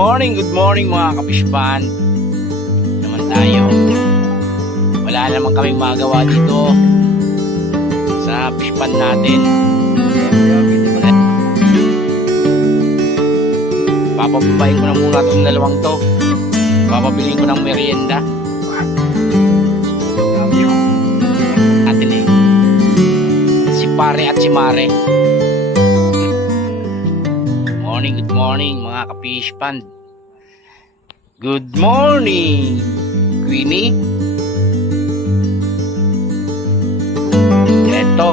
good morning mga kapishpan. Naman tayo. Wala naman kaming magawa dito sa fishpan natin. Papababain ko na muna itong dalawang to. Papabiling ko ng merienda. Atin eh. Si pare at si mare. Good morning mga kapishpan. Good morning Queenie. Ito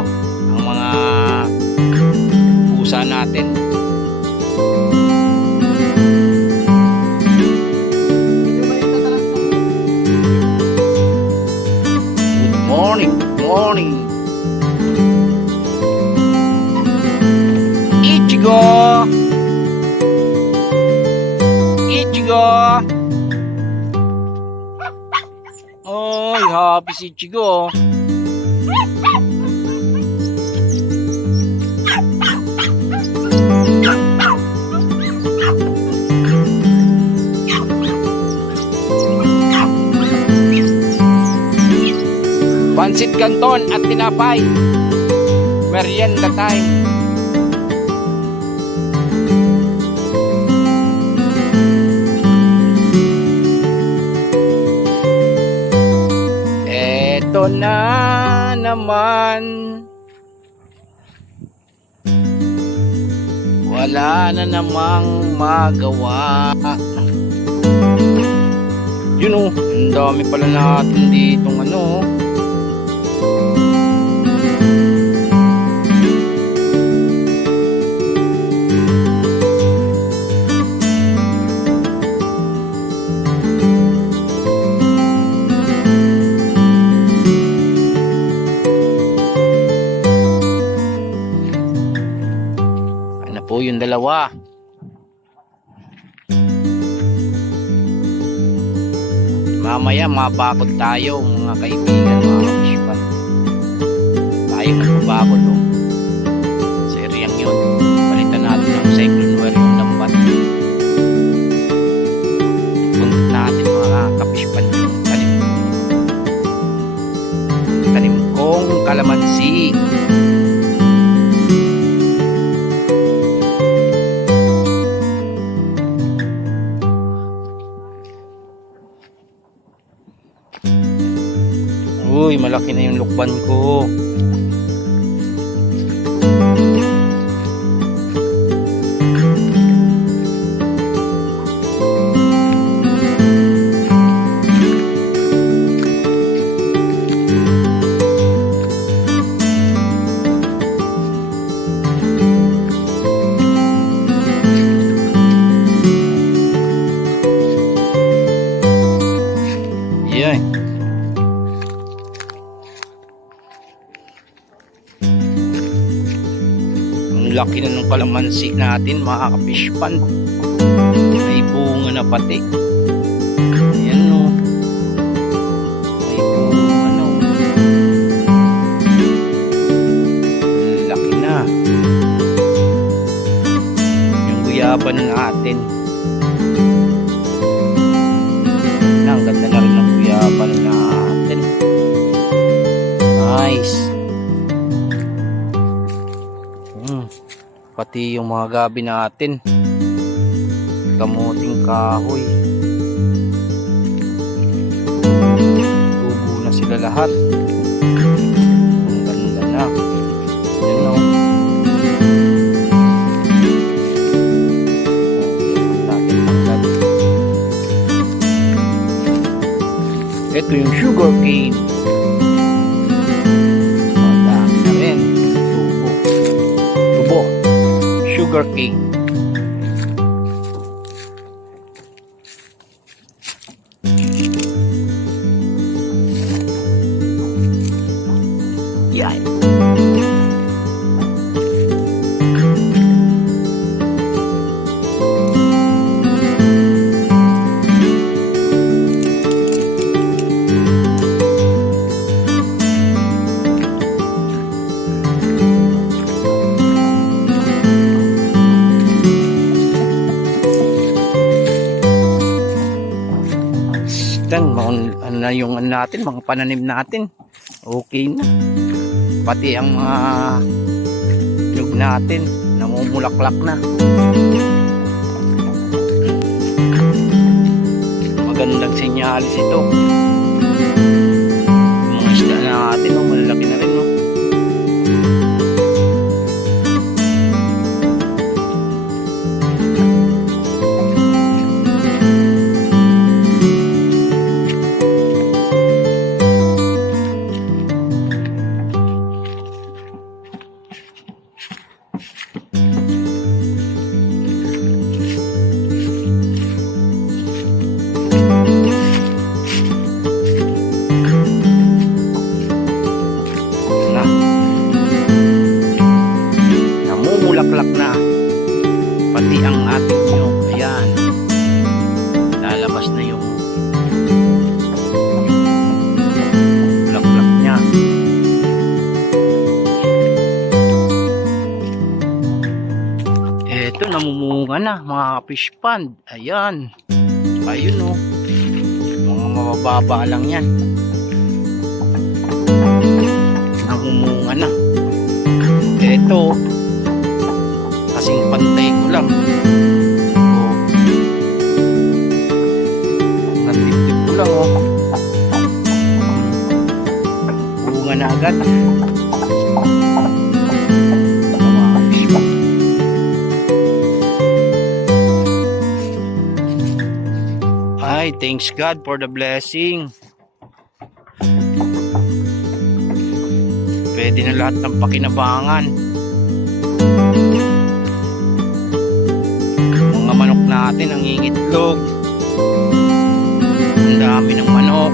ang mga pusa natin. Good morning, good morning. Ichigo. Oy, happy si Chigo. Pansit Canton at tinapay. Merienda time. Ito na naman. Wala na namang magawa. Yun oh, ang dami pala natin ditong ano. Po yung dalawa. Mamaya mabakod tayo mga kaibigan, mga kapishpan. Tayo magbabakod oh. Sa eriyang yun. Palitan natin ng cyclone wire yung lambat. Puntot natin mga kapishpan yung tanim kong kalamansi. Uy, malaki na yung lukban ko. Yeah. Laki na ng kalamansi natin mga kapishpan. May bunga na pati. Ayan o. May bunga na o. Laki na. Yung guyaba na natin. Ang ganda na rin ng guyaba na natin. Nice. Pati yung mga gabi natin, kamuting kahoy, tubo na sila lahat. Ang ganda na. Yan o. Ito yung sugar cane. Madami na rin. Tubo. Sugar cane. Yan. ano na yung ano natin, mga pananim natin. Okay na. Pati ang mga nyug natin, namumulaklak na. Magandang senyalis ito. Yung mga isda natin, oh, malalaki na rin, no? Namumulaklak na pati ang ating nyug. Ayan, lalabas na yung bulaklak niya. Eto, namumunga na mga fish pond. Ayan, ayun, oh, mga mabababa lang yan, namumunga na. Eto, kasing pantay ko lang. Oh, natitip ko lang, oh. Bunga na agad. Ay, thanks God for the blessing. Pwede na lahat ng pakinabangan. Mga manok natin ang ingitlog. Ang dami ng manok.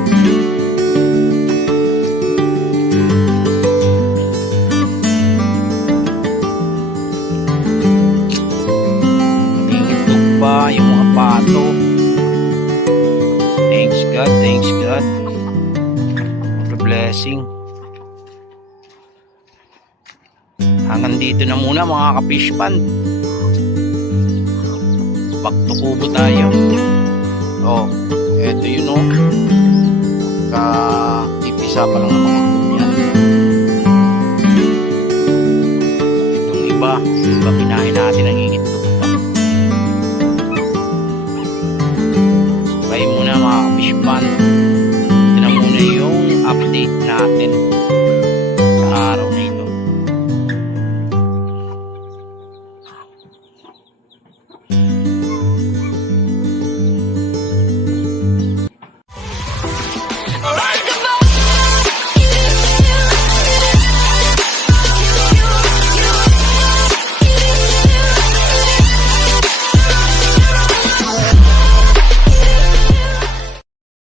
Nangingitlog pa yung mga pato. Thanks God, thanks God for the blessing. Hanggang dito na muna mga ka-fish pond. Back to kubo tayo. Oh, eto yun, oh. Ka-ipisa pa lang ang mga itlog niya. Yung iba kinain natin ang itlog pa. Bye muna mga ka-fish pond.